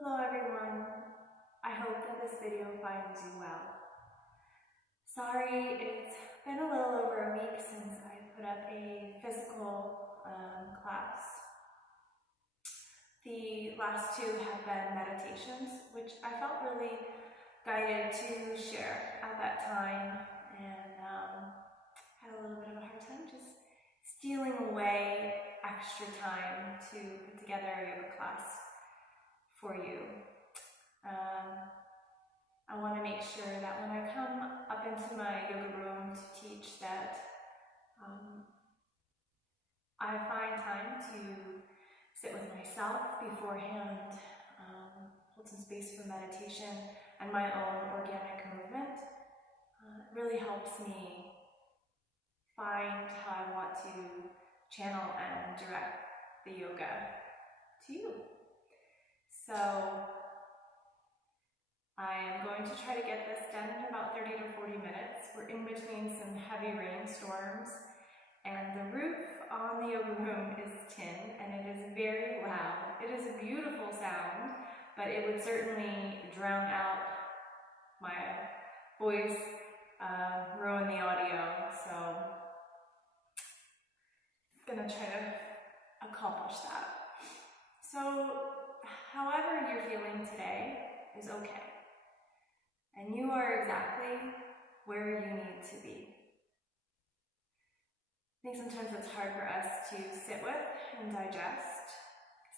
Hello everyone, I hope that this video finds you well. Sorry, it's been a little over a week since I put up a physical class. The last two have been meditations, which I felt really guided to share at that time, and had a little bit of a hard time just stealing away extra time to put together a yoga class for you. I want to make sure that when I come up into my yoga room to teach that I find time to sit with myself beforehand, hold some space for meditation and my own organic movement. It really helps me find how I want to channel and direct the yoga to you. So I am going to try to get this done in about 30 to 40 minutes. We're in between some heavy rainstorms, and the roof on the yoga room is tin, and it is very loud. It is a beautiful sound, but it would certainly drown out my voice, ruin the audio, so I'm gonna try to accomplish that. So, however you're feeling today is okay. And you are exactly where you need to be. I think sometimes it's hard for us to sit with and digest.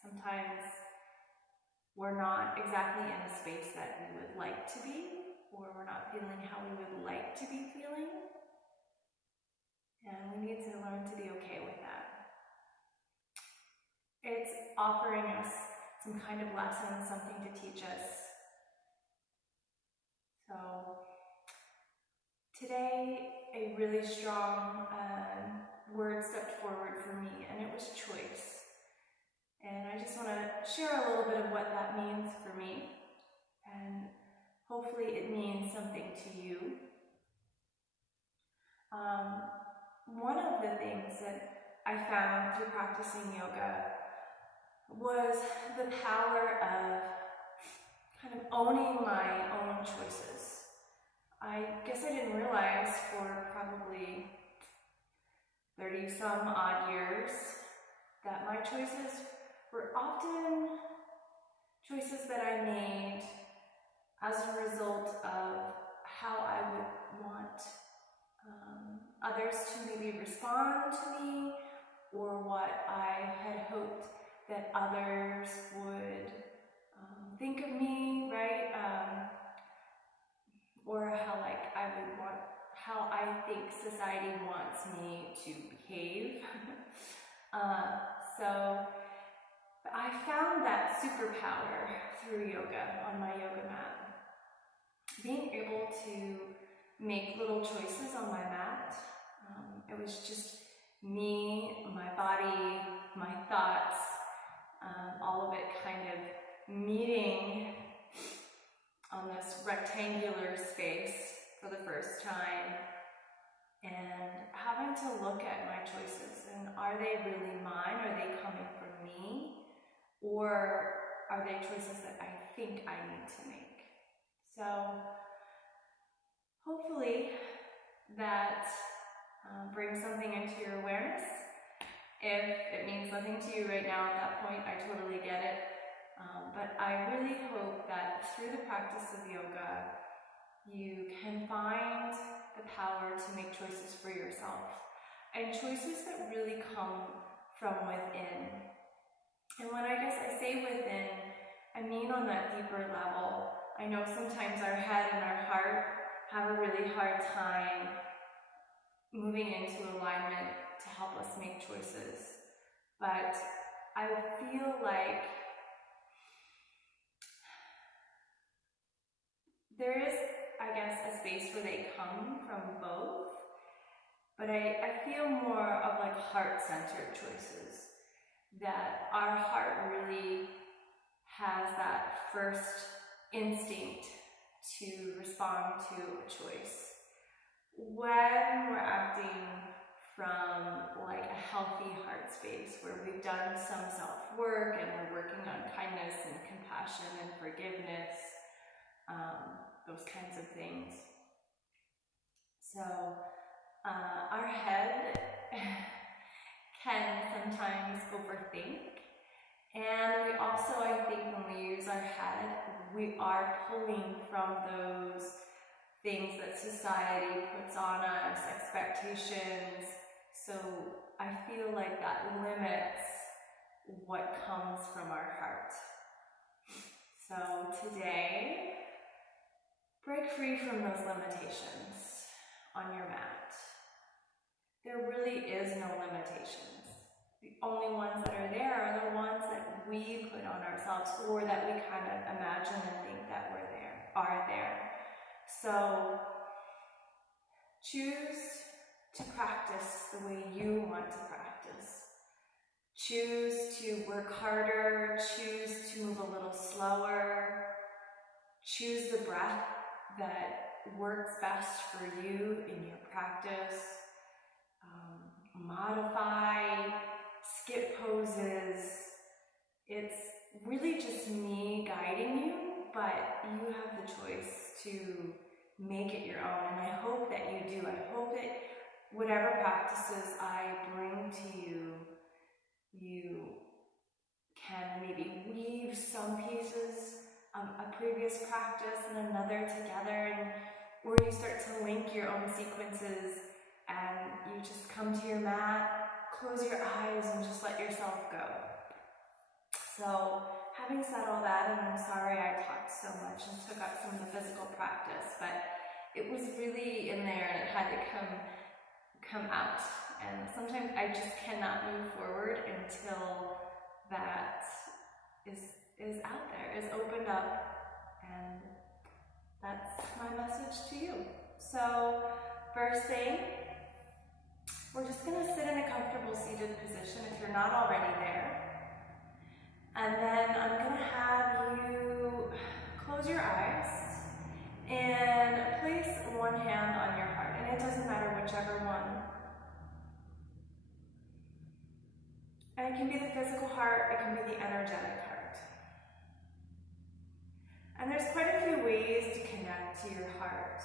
Sometimes we're not exactly in a space that we would like to be, or we're not feeling how we would like to be feeling. And we need to learn to be okay with that. It's offering us some kind of lesson, something to teach us. So today, a really strong word stepped forward for me, and it was choice. And I just want to share a little bit of what that means for me, and hopefully it means something to you. One of the things that I found through practicing yoga was the power of kind of owning my own choices. I guess I didn't realize for probably 30 some odd years that my choices were often choices that I made as a result of how I would want others to maybe respond to me, or what I had hoped that others would think of me, right? Or how I think society wants me to behave. So I found that superpower through yoga on my yoga mat. Being able to make little choices on my mat. It was just me, my body, my thoughts, all of it kind of meeting on this rectangular space for the first time, and having to look at my choices, and are they really mine? Are they coming from me? Or are they choices that I think I need to make? So hopefully that brings something into your awareness. If it means nothing to you right now at that point, I totally get it. But I really hope that through the practice of yoga, you can find the power to make choices for yourself, and choices that really come from within. And when I say within, I mean on that deeper level. I know sometimes our head and our heart have a really hard time moving into alignment to help us make choices. But I feel like there is, a space where they come from both, but I feel more of like heart-centered choices, that our heart really has that first instinct to respond to a choice. When we're acting from like a healthy heart space where we've done some self-work and we're working on kindness and compassion compassion and forgiveness, those kinds of things. So our head can sometimes overthink, and we also, I think, when we use our head, we are pulling from those things that society puts on us, expectations. So I feel like that limits what comes from our heart. So today, break free from those limitations on your mat. There really is no limitations. The only ones that are there are the ones that we put on ourselves, or that we kind of imagine and think that are there. So choose to practice the way you want to practice. Choose to work harder, choose to move a little slower, choose the breath that works best for you in your practice. Modify, skip poses. It's really just me guiding you, but you have the choice to make it your own, and I hope that you do. I hope that whatever practices I bring to you, you can maybe weave some pieces of a previous practice and another together, and or you start to link your own sequences and you just come to your mat, close your eyes, and just let yourself go. So, having said all that, and I'm sorry I talked so much and took up some of the physical practice, but it was really in there and it had to come out. And sometimes I just cannot move forward until that is out there, is opened up, and that's my message to you. So, first thing, we're just going to sit in a comfortable seated position if you're not already there. And then I'm going to have you close your eyes and place one hand on your heart. And it doesn't matter whichever one. And it can be the physical heart, it can be the energetic heart. And there's quite a few ways to connect to your heart.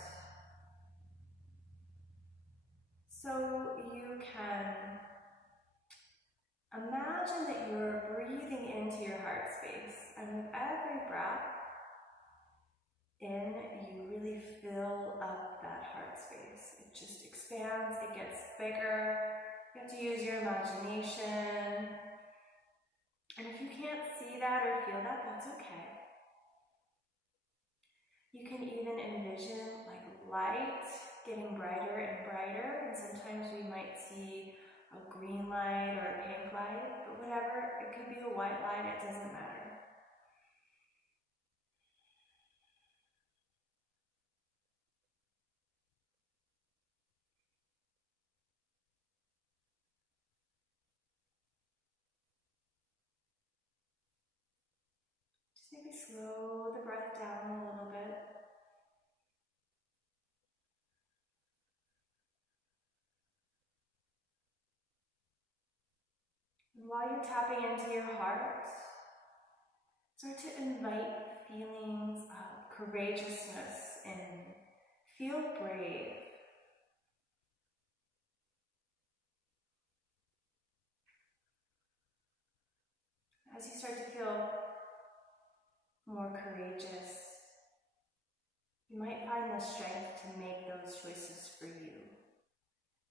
So you can imagine that you're breathing into your heart space, and with every breath in, you really fill up that heart space. It just expands, it gets bigger. You have to use your imagination. And if you can't see that or feel that, that's okay. You can even envision like light getting brighter and brighter, and sometimes we might see a green light or a pink light, but whatever, it could be a white light, it doesn't matter. Just maybe slow the breath down a little bit. And while you're tapping into your heart, start to invite feelings of courageousness and feel brave. As you start to feel more courageous, you might find the strength to make those choices for you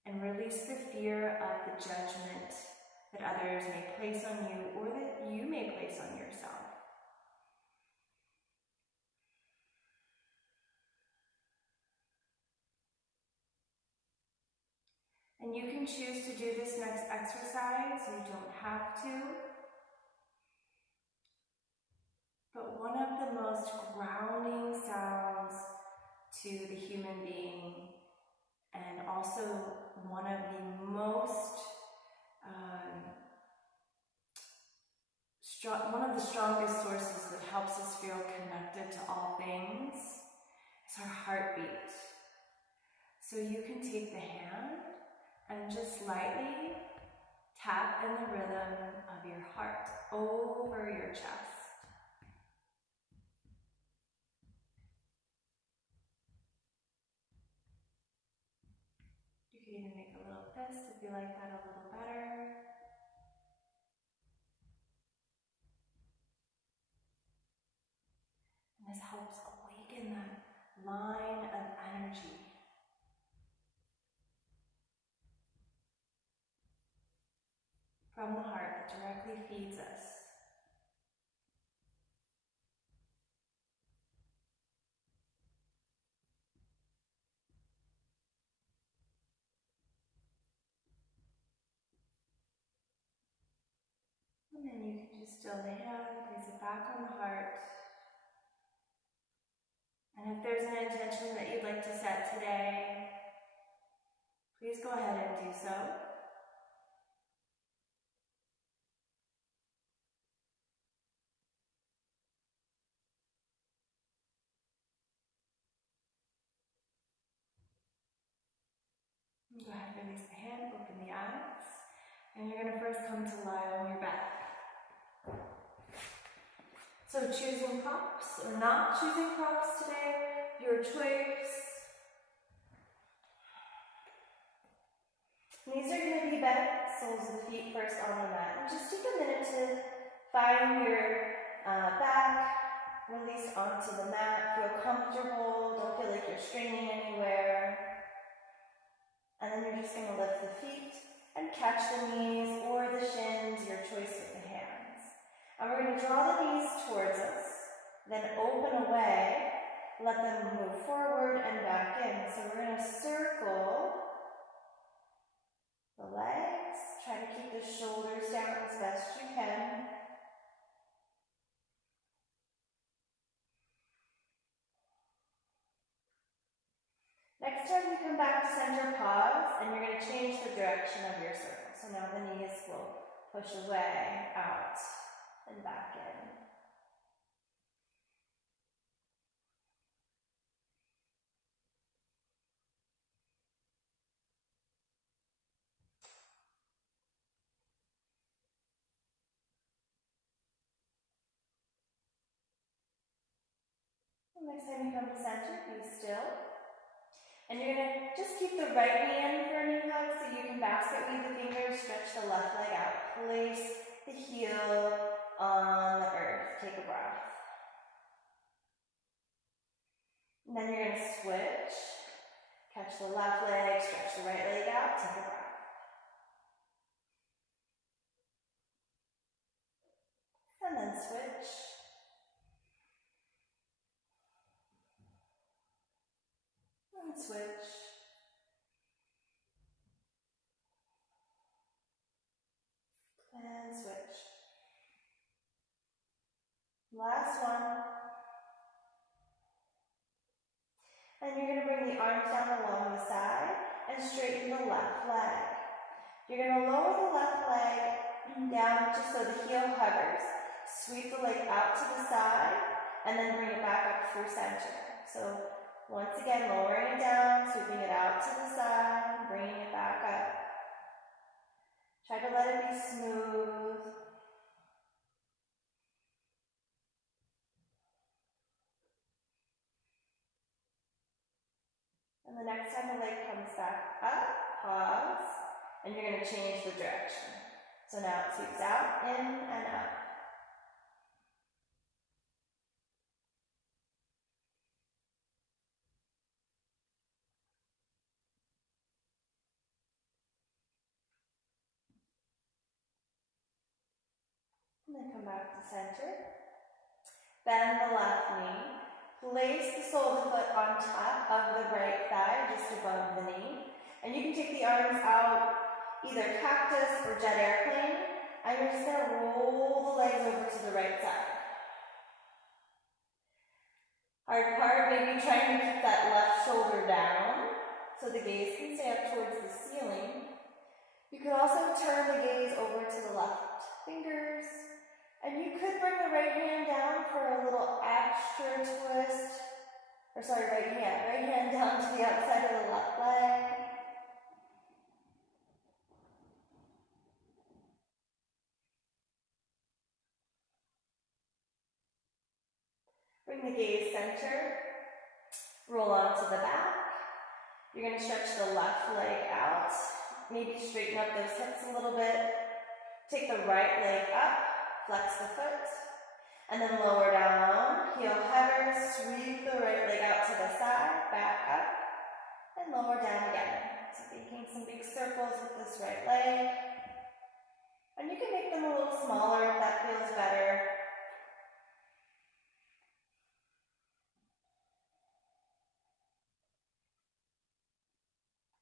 and release the fear of the judgment that others may place on you or that you may place on yourself. And you can choose to do this next exercise, you don't have to. But one of the most grounding sounds to the human being, and also one of the most one of the strongest sources that helps us feel connected to all things is our heartbeat. So you can take the hand and just lightly tap in the rhythm of your heart over your chest. You can even make a little fist if you like that a little better. And this helps awaken that line of energy. From the heart that directly feeds us. And then you can just still the hand, place it back on the heart. And if there's an intention that you'd like to set today, please go ahead and do so. Go ahead and release the hand, open the eyes. And you're going to first come to lie on your back. So choosing props or not choosing props today, your choice. And these are going to be bent soles of the feet first on the mat. And just take a minute to find your back released onto the mat. Feel comfortable, don't feel like you're straining anywhere. And then you're just going to lift the feet and catch the knees or the shins, your choice with the hands. And we're going to draw the knees towards us, then open away, let them move forward and back in. So we're going to circle the legs, try to keep the shoulders down as best you can. Next time you come back to center, pause, and you're going to change the direction of your circle. So now the knees will push away, out, and back in. And next time you come to center, be still. And you're going to just keep the right knee in for a knee hug so you can basket weave the fingers, stretch the left leg out. Place the heel on the earth. Take a breath. And then you're going to switch. Catch the left leg, stretch the right leg out, take a breath. And then switch. And switch. And switch. Last one. And you're going to bring the arms down along the side and straighten the left leg. You're going to lower the left leg down just so the heel hovers. Sweep the leg out to the side and then bring it back up through center. So once again, lowering it down, sweeping it out to the side, bringing it back up. Try to let it be smooth. And the next time the leg comes back up, pause, and you're going to change the direction. So now it sweeps out, in, and up. And then come back to center. Bend the left knee. Place the sole of the foot on top of the right thigh, just above the knee. And you can take the arms out, either cactus or jet airplane. And you're just going to roll the legs over to the right side. Hard part, maybe trying to keep that left shoulder down so the gaze can stay up towards the ceiling. You could also turn the gaze over to the left fingers. And you could bring the right hand down for a little extra twist. Or sorry, right hand down to the outside of the left leg. Bring the gaze center. Roll onto the back. You're going to stretch the left leg out. Maybe straighten up those hips a little bit. Take the right leg up, flex the foot, and then lower down. Heel hover, sweep the right leg out to the side, back up, and lower down again. So making some big circles with this right leg. And you can make them a little smaller if that feels better.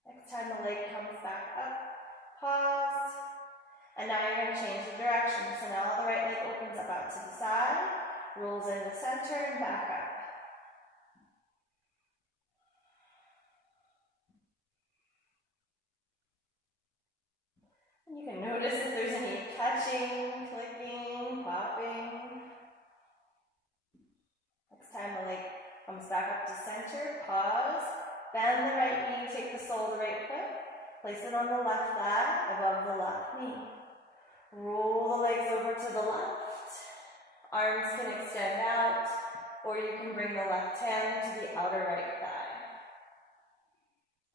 Next time the leg comes back up, pause. And now you're going to change the direction. So now the right leg opens up out to the side, rolls into center and back up. And you can notice if there's any catching, clicking, popping. Next time the leg comes back up to center, pause. Bend the right knee, take the sole of the right foot, place it on the left thigh above the left knee. Roll the legs over to the left. Arms can extend out, or you can bring the left hand to the outer right thigh.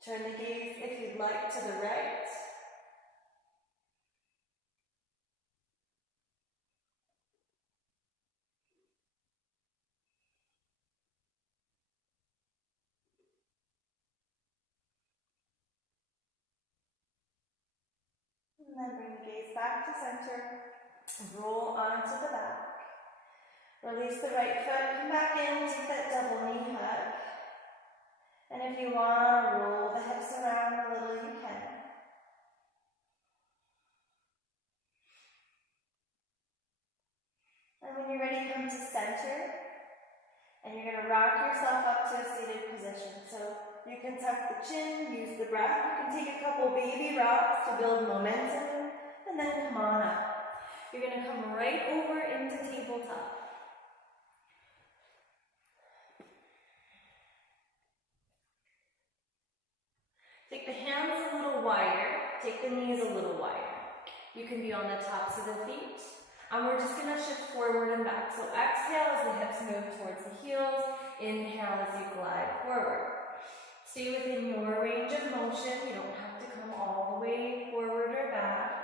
Turn the gaze, if you'd like, to the right. And then bring the gaze back to center. Roll onto the back. Release the right foot, come back in, take that double knee hug. And if you want, roll the hips around a little, you can. And when you're ready, come to center. And you're going to rock yourself up to a seated position. So you can tuck the chin, use the breath. You can take a couple baby rocks to build momentum. And then come on up. You're going to come right over into tabletop. Take the hands a little wider, take the knees a little wider. You can be on the tops of the feet. And we're just going to shift forward and back. So exhale as the hips move towards the heels. Inhale as you glide forward. Stay within your range of motion. You don't have to come all the way forward or back.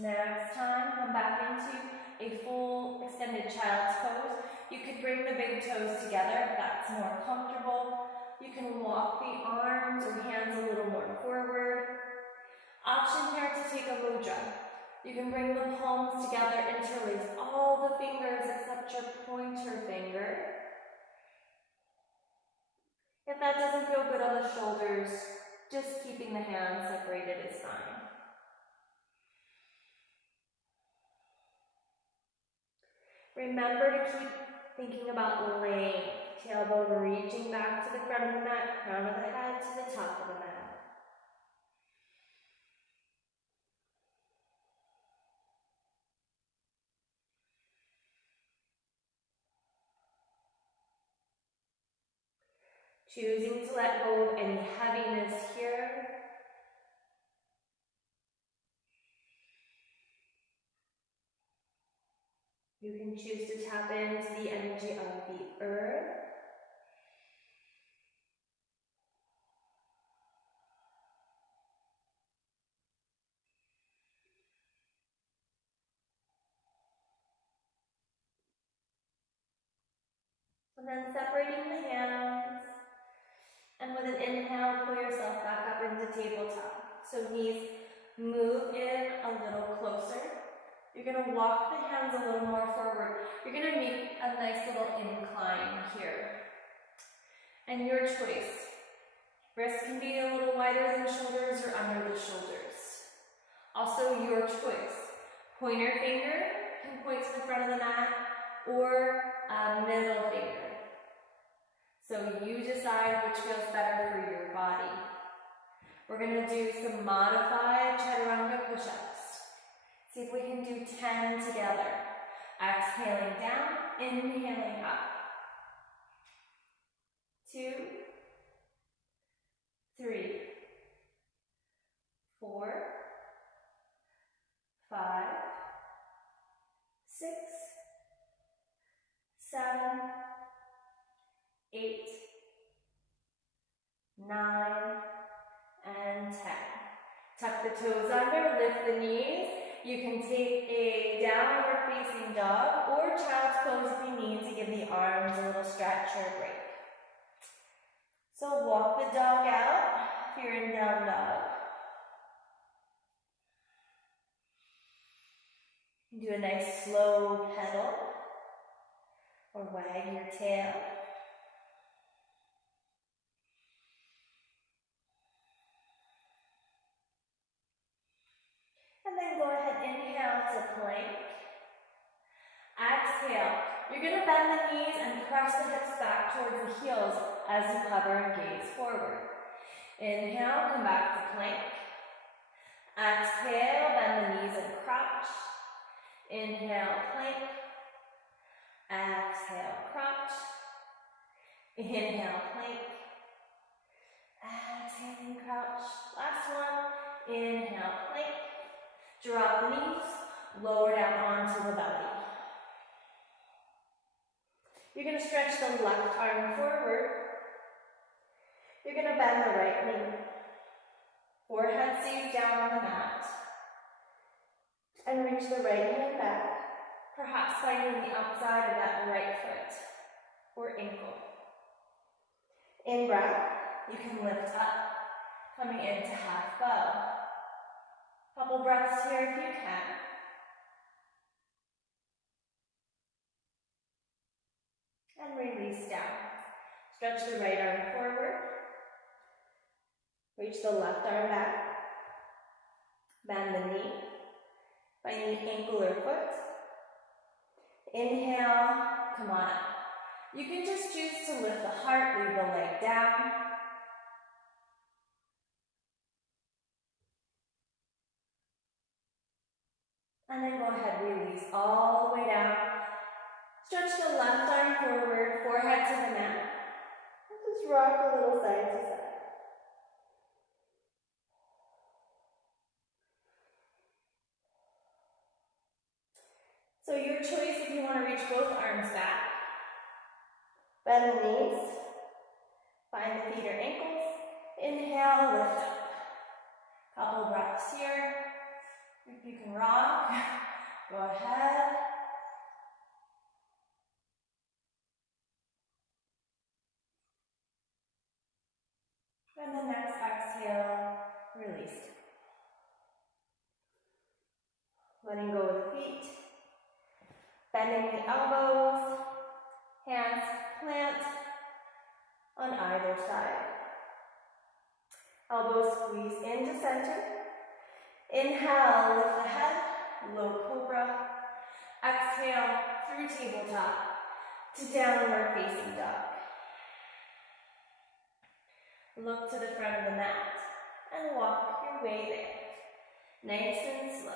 Next time, come back into a full extended child's pose. You could bring the big toes together if that's more comfortable. You can walk the arms or hands a little more forward. Option here to take a mudra. You can bring the palms together, interlace all the fingers except your pointer finger. If that doesn't feel good on the shoulders, just keeping the hands separated is fine. Remember to keep thinking about length. Tailbone reaching back to the front of the mat, crown of the head to the top of the mat. Choosing to let go of any heaviness here. You can choose to tap into the energy of the earth. And then separating the hands. And with an inhale, pull yourself back up into tabletop. So knees move in a little closer. You're going to walk the hands a little more forward. You're going to make a nice little incline here. And your choice. Wrists can be a little wider than shoulders or under the shoulders. Also your choice. Pointer finger can point to the front of the mat or a middle finger. So you decide which feels better for your body. We're going to do some modified chaturanga push-ups. See if we can do 10 together. Exhaling down, inhaling up. 2, 3, the toes under, lift the knees. You can take a downward facing dog or child's pose if you need to give the arms a little stretch or a break. So walk the dog out if you're in down dog. Do a nice slow pedal or wag your tail. And then go ahead, inhale to plank. Exhale. You're going to bend the knees and press the hips back towards the heels as you hover and gaze forward. Inhale, come back to plank. Exhale, bend the knees and crouch. Inhale, plank. Exhale, crouch. Inhale, plank. Exhaling, crouch. Last one. Inhale, plank. Drop the knees, lower down onto the belly. You're going to stretch the left arm forward. You're going to bend the right knee. Forehead stays down on the mat. And reach the right hand back, perhaps finding the outside of that right foot or ankle. In breath, you can lift up, coming into half bow. Couple breaths here if you can. And release down. Stretch the right arm forward. Reach the left arm back. Bend the knee. Find the ankle or foot. Inhale, come on up. You can just choose to lift the heart, leave the leg down. And then go ahead, release all the way down. Stretch the left arm forward, forehead to the mat. And just rock a little side to side. So your choice if you want to reach both arms back. Bend the knees. Find the feet or ankles. Inhale, lift up. Couple breaths here. If you can rock, go ahead. And the next exhale, release. Letting go of the feet. Bending the elbows. Hands plant on either side. Elbows squeeze into center. Inhale, lift the head, low cobra. Exhale, through tabletop to downward facing dog. Look to the front of the mat and walk your way there. Nice and slow.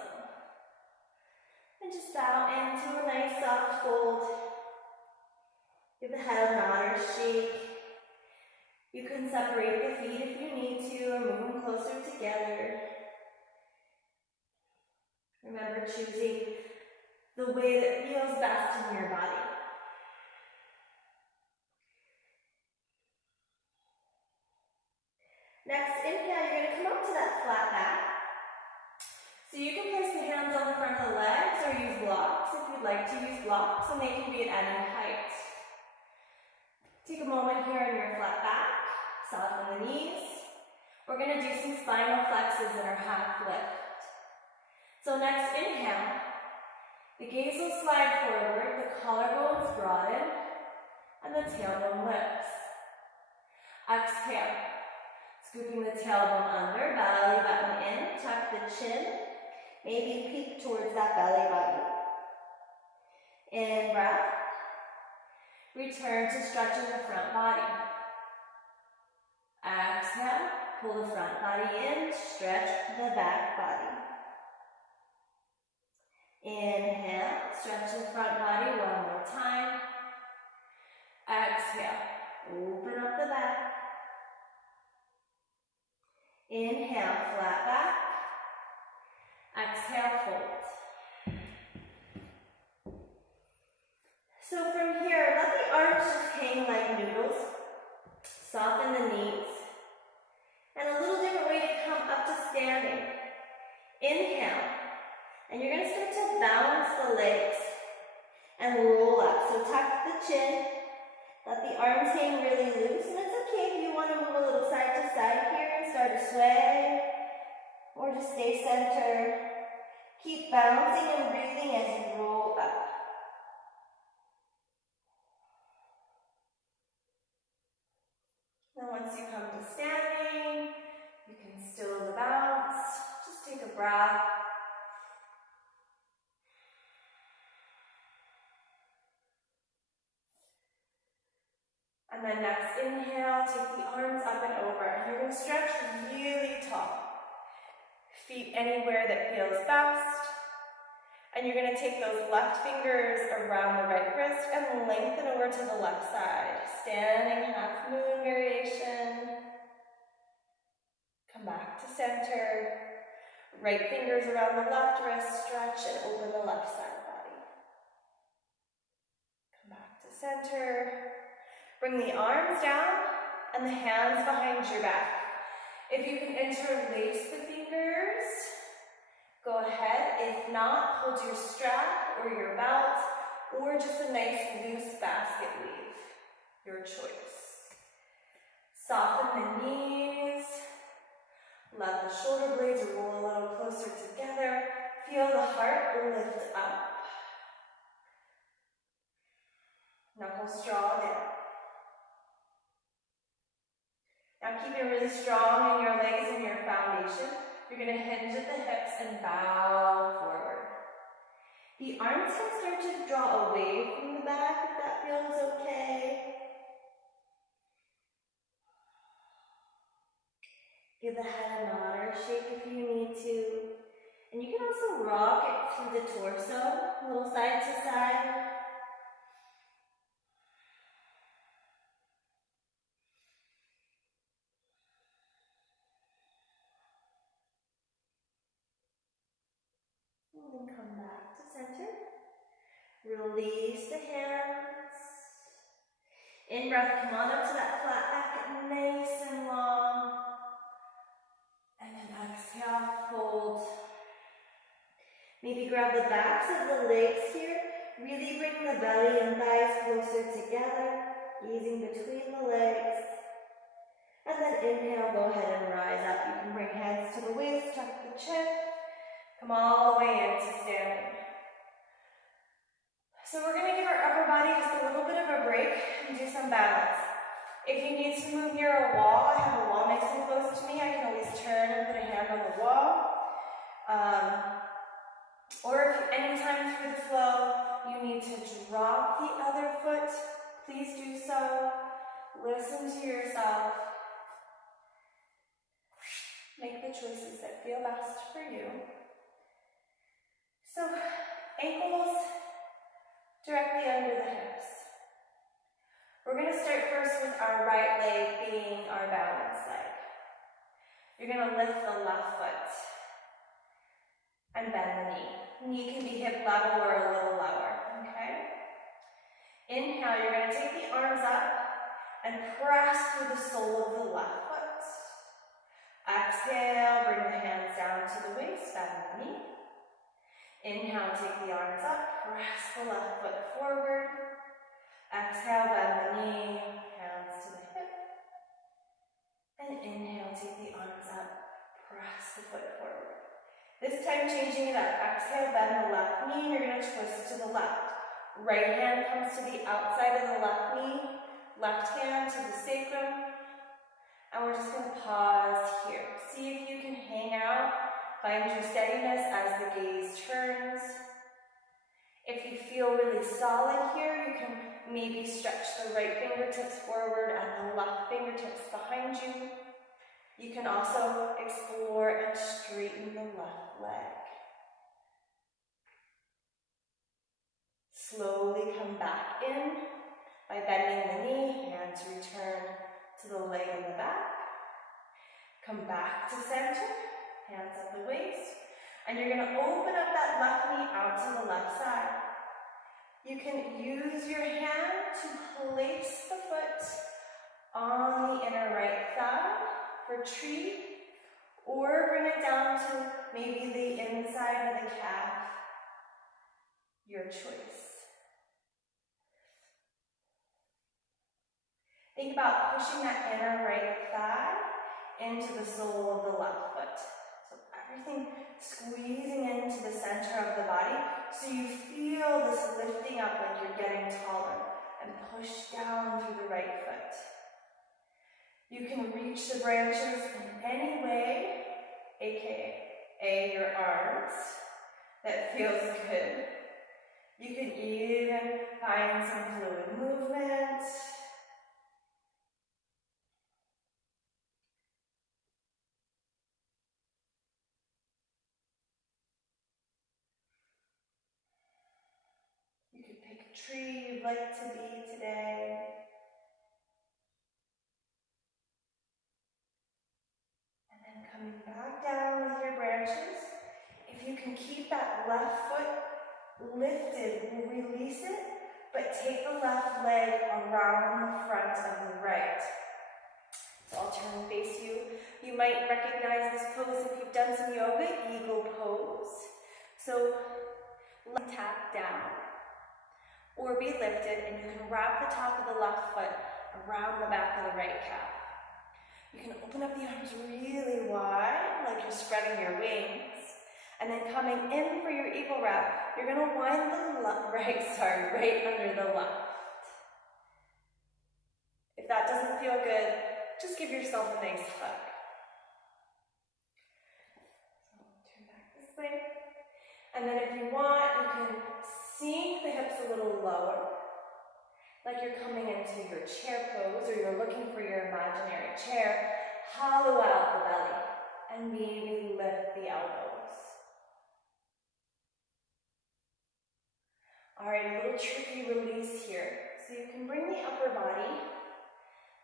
And just bow into a nice soft fold. Give the head a nod or shake. You can separate the feet if you need to or move them closer together. Remember choosing the way that feels best in your body. Next, inhale, you're going to come up to that flat back. So you can place the hands on the front of the legs or use blocks if you'd like to use blocks, and they can be at any height. Take a moment here on your flat back, soften the knees. We're going to do some spinal flexes in our half lift. So next, inhale. The gaze will slide forward, the collarbones broaden, and the tailbone lifts. Exhale. Scooping the tailbone under, belly button in, tuck the chin. Maybe peek towards that belly button. In breath. Return to stretching the front body. Exhale. Pull the front body in, stretch the back body. Inhale, stretch the front body one more time. Exhale, open up the back. Inhale, flat back. Exhale, fold. So from here, let the arms just hang like noodles. Soften the knees. And a little different way to come up to standing. legs and roll up. So tuck the chin, let the arms hang really loose, and it's okay if you want to move a little side to side here and start to sway, or just stay centered. Keep bouncing and breathing as you roll up. Now once you come to standing, you can still the bounce. Just take a breath. And then next inhale, take the arms up and over. And you're going to stretch really tall. Feet anywhere that feels best. And you're going to take those left fingers around the right wrist and lengthen over to the left side. Standing half moon variation. Come back to center. Right fingers around the left wrist. Stretch and open the left side body. Come back to center. Bring the arms down and the hands behind your back. If you can interlace the fingers, go ahead. If not, hold your strap or your belt or just a nice loose basket weave. Your choice. Soften the knees. Let the shoulder blades roll a little closer together. Feel the heart lift up. Knuckles draw down. Now keep it really strong in your legs and your foundation. You're going to hinge at the hips and bow forward. The arms can start to draw away from the back if that feels okay. Give the head a nod or a shake if you need to. And you can also rock it through the torso, a little side to side. And then come back to center. Release the hands. In breath, come on up to that flat back, nice and long. And then exhale, fold. Maybe grab the backs of the legs here. Really bring the belly and thighs closer together, gazing between the legs. And then inhale, go ahead and rise up. You can bring hands to the waist, tuck the chin. Come all the way into standing. So we're going to give our upper body just a little bit of a break and do some balance. If you need to move near a wall, I have a wall nice and close to me. I can always turn and put a hand on the wall. Or if anytime through the flow you need to drop the other foot, please do so. Listen to yourself. Make the choices that feel best for you. So, ankles directly under the hips. We're going to start first with our right leg being our balance leg. You're going to lift the left foot and bend the knee. Knee can be hip level or a little lower, okay? Inhale, you're going to take the arms up and press through the sole of the left foot. Exhale, bring the hands down to the waist, bend the knee. Inhale, take the arms up, press the left foot forward. Exhale, bend the knee, hands to the hip. And inhale, take the arms up, press the foot forward. This time changing it up. Exhale, bend the left knee, and you're going to twist to the left. Right hand comes to the outside of the left knee, left hand to the sacrum. And we're just going to pause here. See if you can hang out. Find your steadiness as the gaze turns. If you feel really solid here, you can maybe stretch the right fingertips forward and the left fingertips behind you. You can also explore and straighten the left leg. Slowly come back in by bending the knee, hands return to the leg in the back. Come back to center. Hands at the waist, and you're going to open up that left knee out to the left side. You can use your hand to place the foot on the inner right thigh for tree, or bring it down to maybe the inside of the calf, your your choice. Think about pushing that inner right thigh into the sole of the left foot. So everything squeezing into the center of the body so you feel this lifting up like you're getting taller and push down through the right foot. You can reach the branches in any way, aka your arms, that feels good. You can even find some fluid movement. You could pick a tree you'd like to be today. And then coming back down with your branches. If you can keep that left foot lifted, release it, but take the left leg around the front of the right. So I'll turn and face you. You might recognize this pose if you've done some yoga, eagle pose. So tap down or be lifted, and you can wrap the top of the left foot around the back of the right calf. You can open up the arms really wide, like you're spreading your wings. And then coming in for your eagle wrap, you're going to wind the right under the left. If that doesn't feel good, just give yourself a nice hug. So turn back this way. And then if you want, you can sink the hips a little lower, like you're coming into your chair pose or you're looking for your imaginary chair. Hollow out the belly and maybe lift the elbows. All right, a little tricky release here. So you can bring the upper body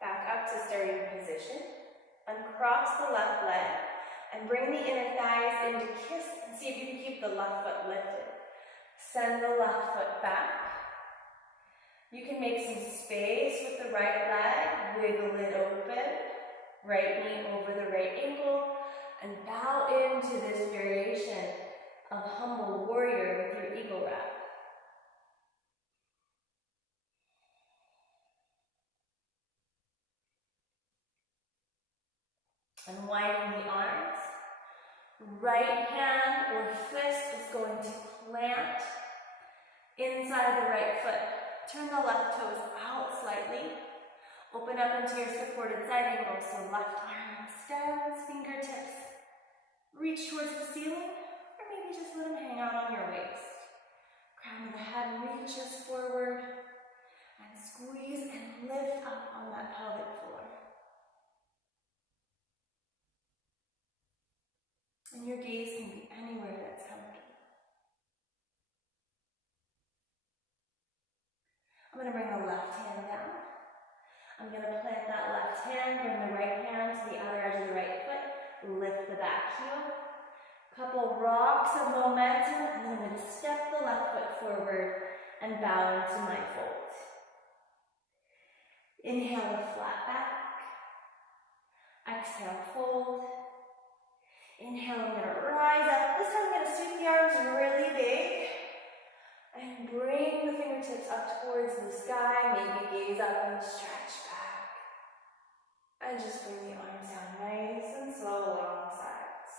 back up to starting position, uncross the left leg, and bring the inner thighs into kiss and see if you can keep the left foot lifted. Send the left foot back. You can make some space with the right leg, wiggle it open, right knee over the right ankle, and bow into this variation of humble warrior with your eagle wrap. Unwinding the arms. Right hand or fist is going to plant inside the right foot. Turn the left toes out slightly. Open up into your supported side angle. So left arm extends, fingertips reach towards the ceiling, or maybe just let them hang out on your waist. Crown of the head reaches forward and squeeze and lift up on that pelvic floor. And your gaze can be anywhere that's comfortable. I'm going to bring the left hand down. I'm going to plant that left hand, bring the right hand to the outer edge of the right foot, lift the back heel. Couple rocks of momentum, and then I'm going to step the left foot forward and bow into my fold. Inhale to flat back. Exhale, fold. Inhale, I'm going to rise up. This time I'm going to sweep the arms really big and bring the fingertips up towards the sky. Maybe gaze up and stretch back. And just bring the arms down nice and slow along the sides.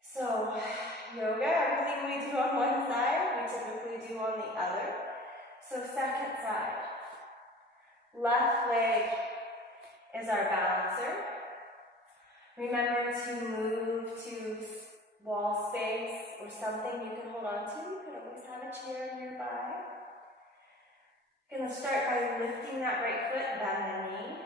So, yoga, everything we do on one side, we typically do on the other. So second side. Left leg is our balancer. Remember to move to wall space or something you can hold on to. You could always have a chair nearby. You're going to start by lifting that right foot, bend the knee.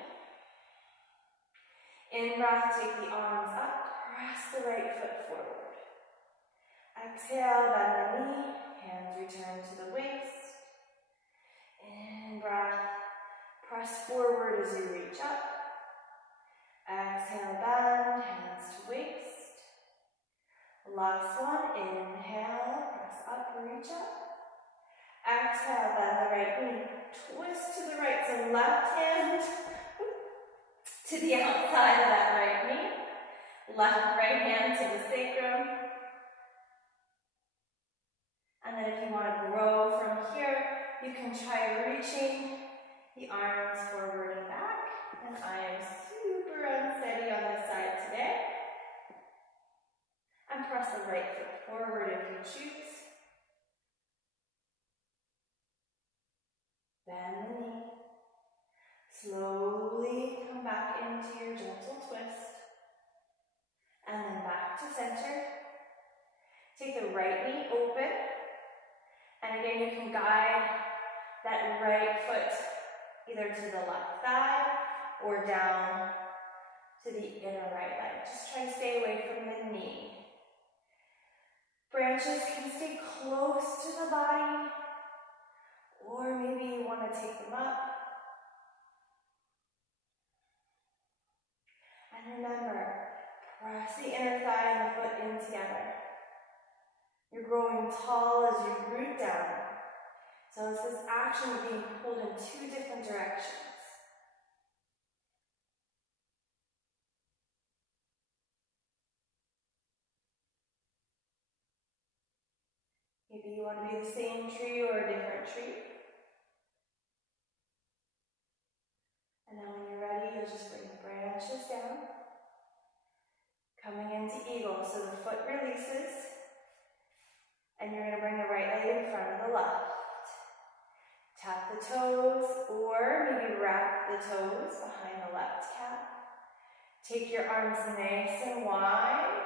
In breath, take the arms up, press the right foot forward. Exhale, bend the knee, hands return to the waist. In breath, press forward as you reach up. Exhale, bend, hands to waist. Last one, inhale, press up, reach up. Exhale, bend the right knee, twist to the right, so left hand to the outside of that right knee. Right hand to the sacrum. And then if you want to grow from here, you can try reaching the arms forward and back. And I am super unsteady on this side today. And press the right foot forward if you choose. Bend the knee. Slowly come back into your gentle twist. And then back to center. Take the right knee open. And again, you can guide that right foot either to the left thigh or down to the inner right leg. Just try to stay away from the knee. Branches can stay close to the body, or maybe you want to take them up. And remember, press the inner thigh and the foot in together. You're growing tall as you root down. So it's this action of being pulled in two different directions. Maybe you want to be the same tree or a different tree. And then when you're ready, you'll just bring the branches down. Coming into eagle, so the foot releases. And you're going to bring the right leg in front of the left. Tap the toes, or maybe wrap the toes behind the left calf. Take your arms nice and wide.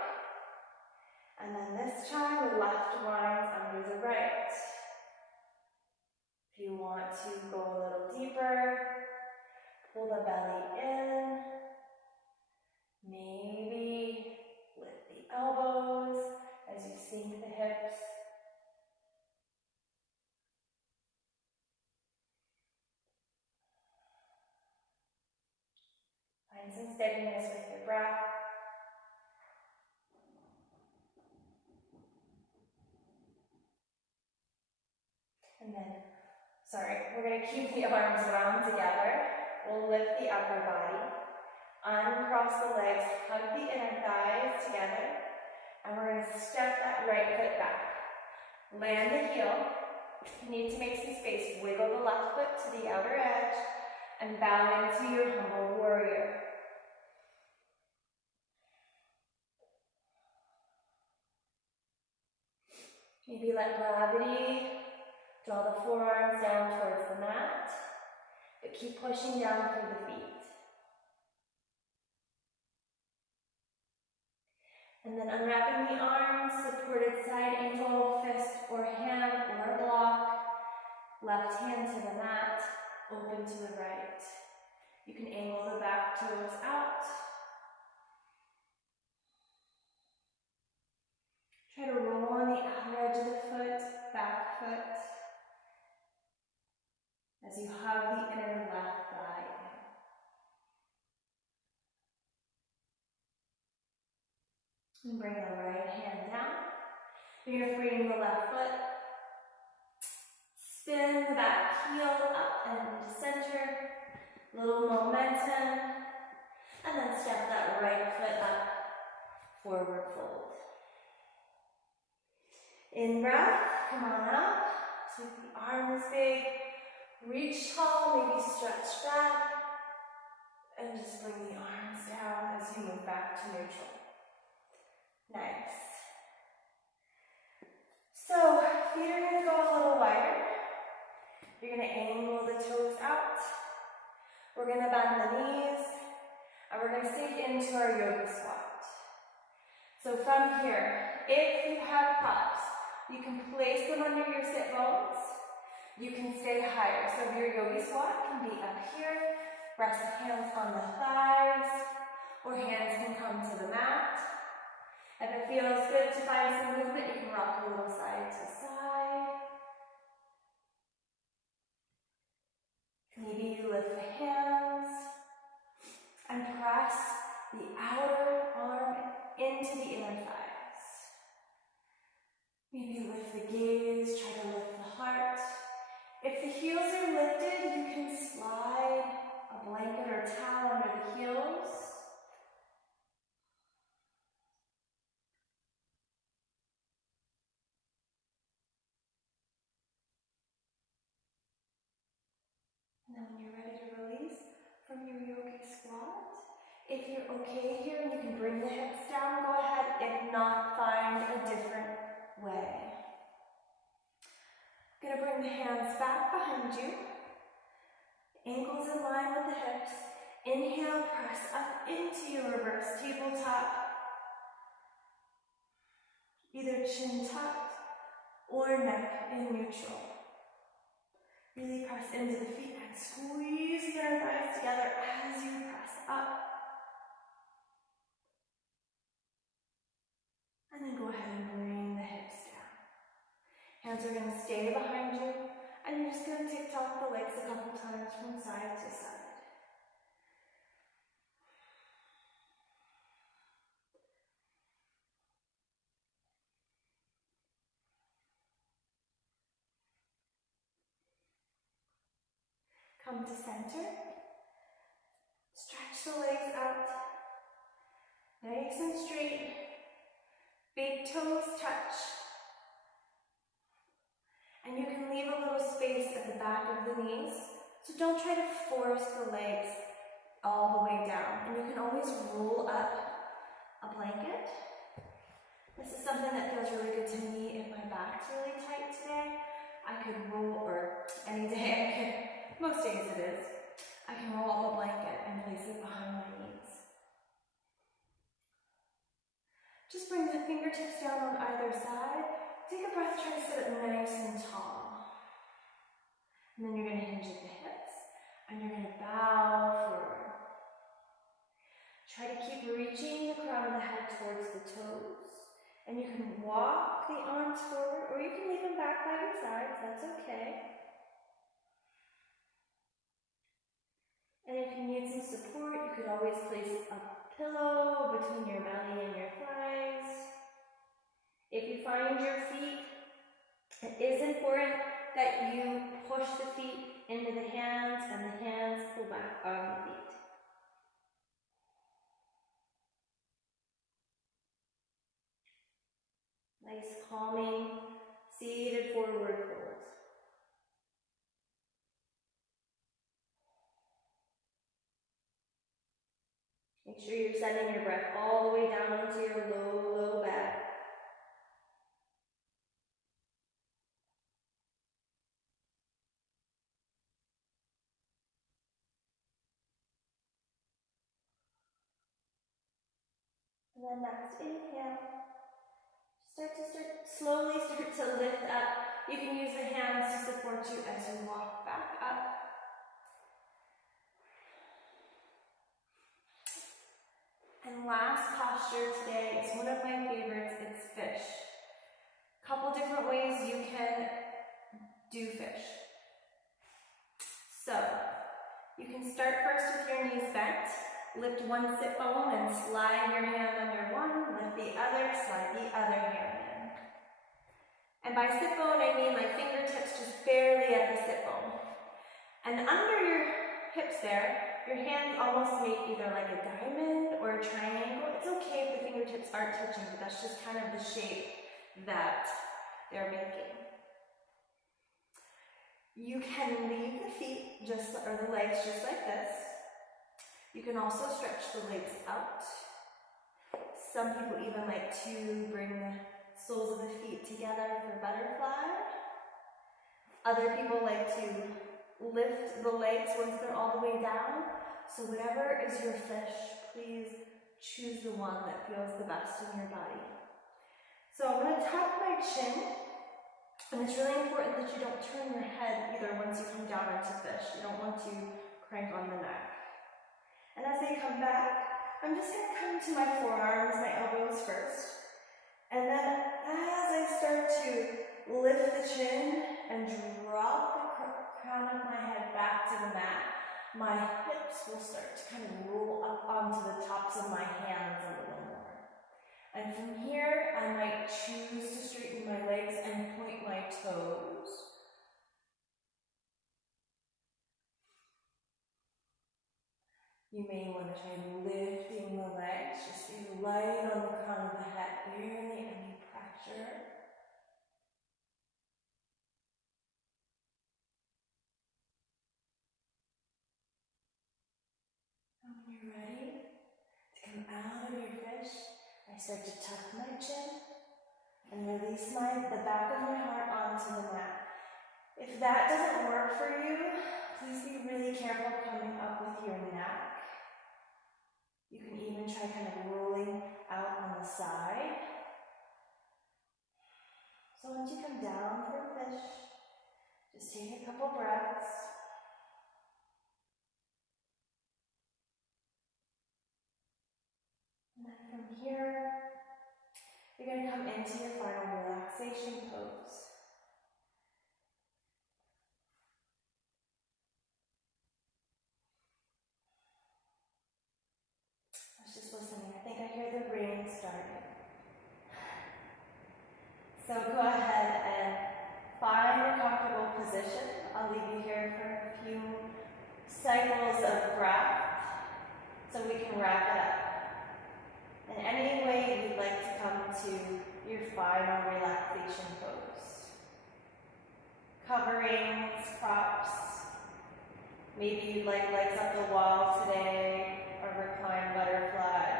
And then this time, the left winds under the right. If you want to go a little deeper, pull the belly in. Maybe lift the elbows as you sink the hips. Find some steadiness with your breath. And then, we're going to keep the arms round together. We'll lift the upper body. Uncross the legs, hug the inner thighs together. And we're going to step that right foot back. Land the heel. If you need to make some space, wiggle the left foot to the outer edge and bow into your humble warrior. Maybe let gravity draw the forearms down towards the mat, but keep pushing down through the feet. And then unwrapping the arms, supported side ankle, fist or hand or block, left hand to the mat, open to the right. You can angle the back toes out. Try to roll on the outer edge of the foot, back foot, as you hug the inner left thigh in. And bring the right hand down. You're going to frame the left foot. Spin the back heel up and into center. Little momentum. And then step that right foot up. Forward fold. In breath, come on up. Take the arms big. Reach tall, maybe stretch back. And just bring the arms down as you move back to neutral. Nice. So, feet are going to go a little wider. You're going to angle the toes out. We're going to bend the knees. And we're going to sink into our yoga squat. So from here, if you have props, you can place them under your sit bones. You can stay higher. So your yogi squat can be up here. Rest hands on the thighs. Or hands can come to the mat. If it feels good to find some movement, you can rock a little side to side. Maybe you lift the hands and press the outer arm into the inner thighs. Maybe lift the gaze, try to lift the heart. If the heels are lifted, you can slide a blanket or towel under the heels. from your yogi squat. If you're okay here and you can bring the hips down, go ahead. If not, find a different way. Gonna bring the hands back behind you. Ankles in line with the hips. Inhale, press up into your reverse tabletop. Either chin tucked or neck in neutral. Really press into the feet and squeeze the inner thighs together as you press up. And then go ahead and bring the hips down. Hands are going to stay behind you, and you're just going to tick-tock the legs a couple times from side to side. Come to center. Stretch the legs out. Nice and straight. Big toes touch. And you can leave a little space at the back of the knees. So don't try to force the legs all the way down. And you can always roll up a blanket. This is something that feels really good to me if my back's really tight today. I could roll, or any day most days it is, I can roll up a blanket and place it behind my knees. Just bring the fingertips down on either side. Take a breath, try to sit up nice and tall. And then you're going to hinge at the hips, and you're going to bow forward. Try to keep reaching the crown of the head towards the toes. And you can walk the arms forward, or you can leave them back by your sides, that's okay. And if you need some support, you could always place a pillow between your belly and your thighs. If you find your feet, it is important that you push the feet into the hands and the hands pull back on the feet. Nice calming, seated forward fold. Make sure you're sending your breath all the way down into your low, low back. And then next inhale. Slowly start to lift up. You can use the hands to support you as you walk back up. And last posture today is one of my favorites, it's fish. Couple different ways you can do fish. So, you can start first with your knees bent. Lift one sit bone and slide your hand under one, lift the other, slide the other hand in. And by sit bone, I mean my fingertips just barely at the sit bone. And under your hips there, your hands almost make either like a diamond or a triangle. It's okay if the fingertips aren't touching, but that's just kind of the shape that they're making. You can leave the feet or the legs just like this. You can also stretch the legs out. Some people even like to bring the soles of the feet together for butterfly. Other people like to lift the legs once they're all the way down. So whatever is your fish, please choose the one that feels the best in your body. So I'm going to tuck my chin, and it's really important that you don't turn your head either once you come down into fish. You don't want to crank on the neck. And as I come back, I'm just going to come to my forearms, my elbows first. And then as I start to lift the chin and drop the crown of my head back to the mat, my hips will start to kind of roll up onto the tops of my hands a little more. And from here, I might choose to straighten my legs and point my toes. You may want to try lifting the legs, just be light on the crown of the head, barely any pressure. you're ready to come out of your fish, I start to tuck my chin and release the back of my heart onto the mat. If that doesn't work for you, please be really careful coming up with your neck. You can even try kind of rolling out on the side. So once you come down for fish, just take a couple breaths. And then from here, you're going to come into your final relaxation pose. I was just listening. I think I hear the rain starting. So go ahead and find a comfortable position. I'll leave you here for a few cycles of breath so we can wrap it up. In any way you'd like to come to your final relaxation pose. Coverings, props. Maybe you'd like legs up the wall today, or reclined butterfly.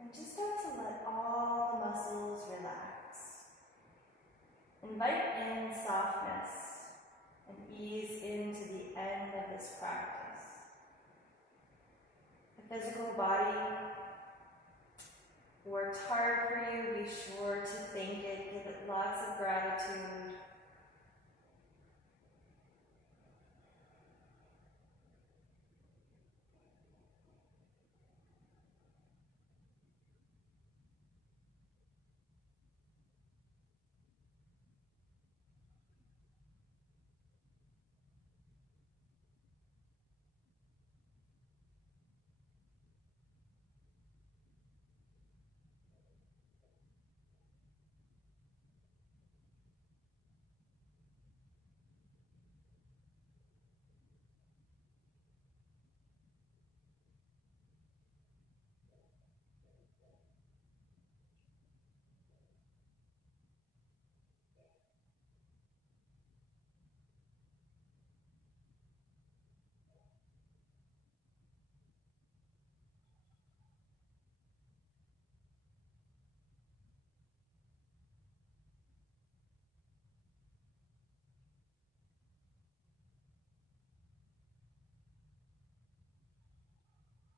And just start to let all the muscles relax. Invite in softness and ease into the end of this practice. The physical body worked hard for you. Be sure to thank it. Give it lots of gratitude.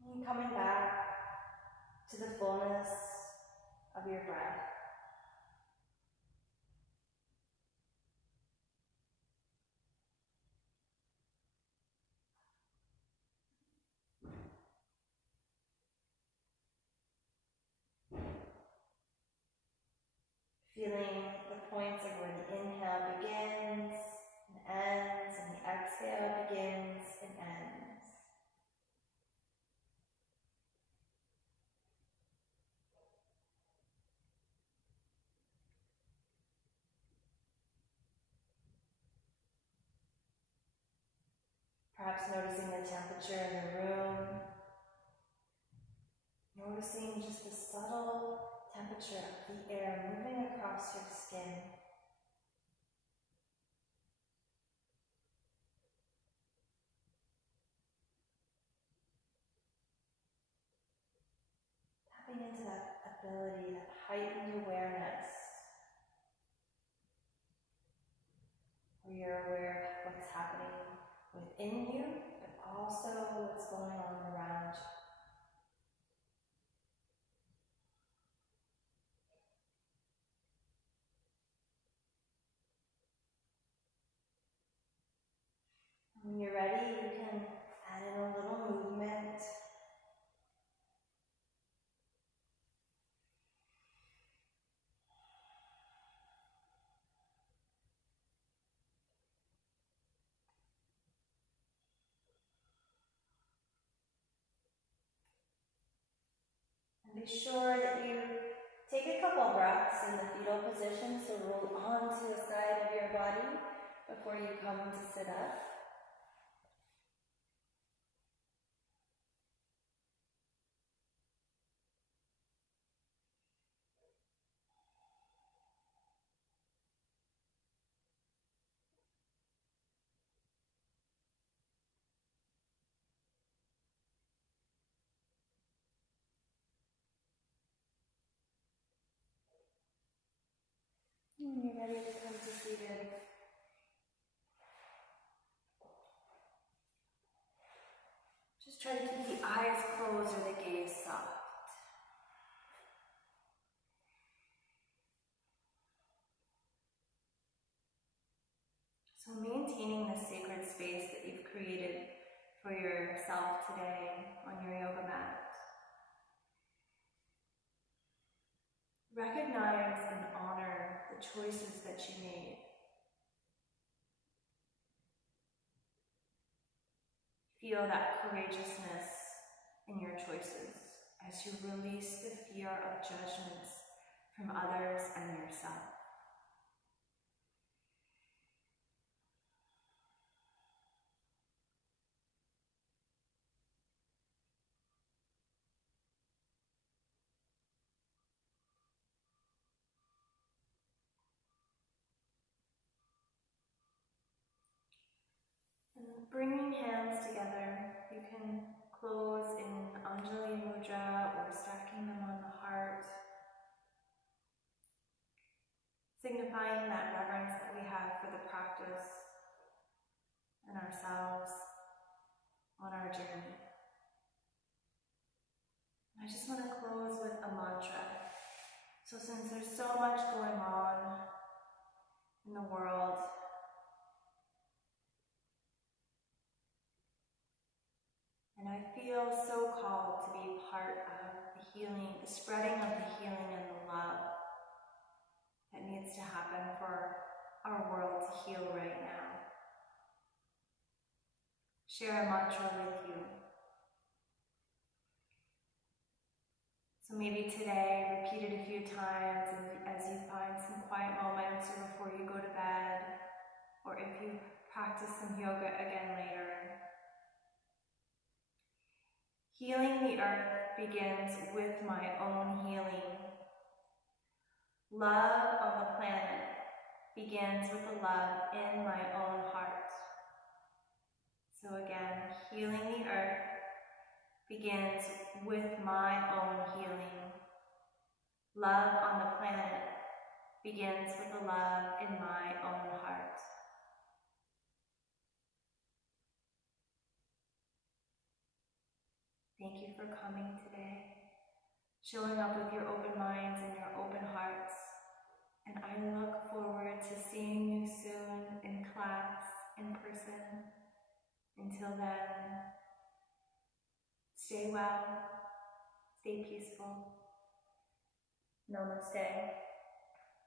And coming back to the fullness of your breath. Feeling the points of where the inhale begins and ends, and the exhale begins and ends. Perhaps noticing the temperature in the room. Noticing just the subtle temperature of the air moving across your skin. Tapping into that ability, that heightened awareness, where you're aware of what's happening within you, but also what's going on around you. When you're ready, you can add in a little movement. And be sure that you take a couple breaths in the fetal position, so roll onto the side of your body before you come to sit up. When you're ready to come to seated, just try to keep the eyes closed or the gaze soft. So maintaining the sacred space that you've created for yourself today on your yoga mat. Recognize and honor the choices that you made. Feel that courageousness in your choices as you release the fear of judgments from others and yourself. And bringing hands together, you can close in Anjali Mudra or stacking them on the heart, signifying that reverence that we have for the practice and ourselves on our journey. I just want to close with a mantra. So since there's so much going on in the world, and I feel so called to be part of the healing, the spreading of the healing and the love that needs to happen for our world to heal right now. Share a mantra with you. So maybe today, repeat it a few times as you find some quiet moments or before you go to bed, or if you practice some yoga again later. Healing the earth begins with my own healing. Love on the planet begins with the love in my own heart. So again, healing the earth begins with my own healing. Love on the planet begins with the love in my own heart. Thank you for coming today, showing up with your open minds and your open hearts. And I look forward to seeing you soon in class, in person. Until then, stay well, stay peaceful. Namaste.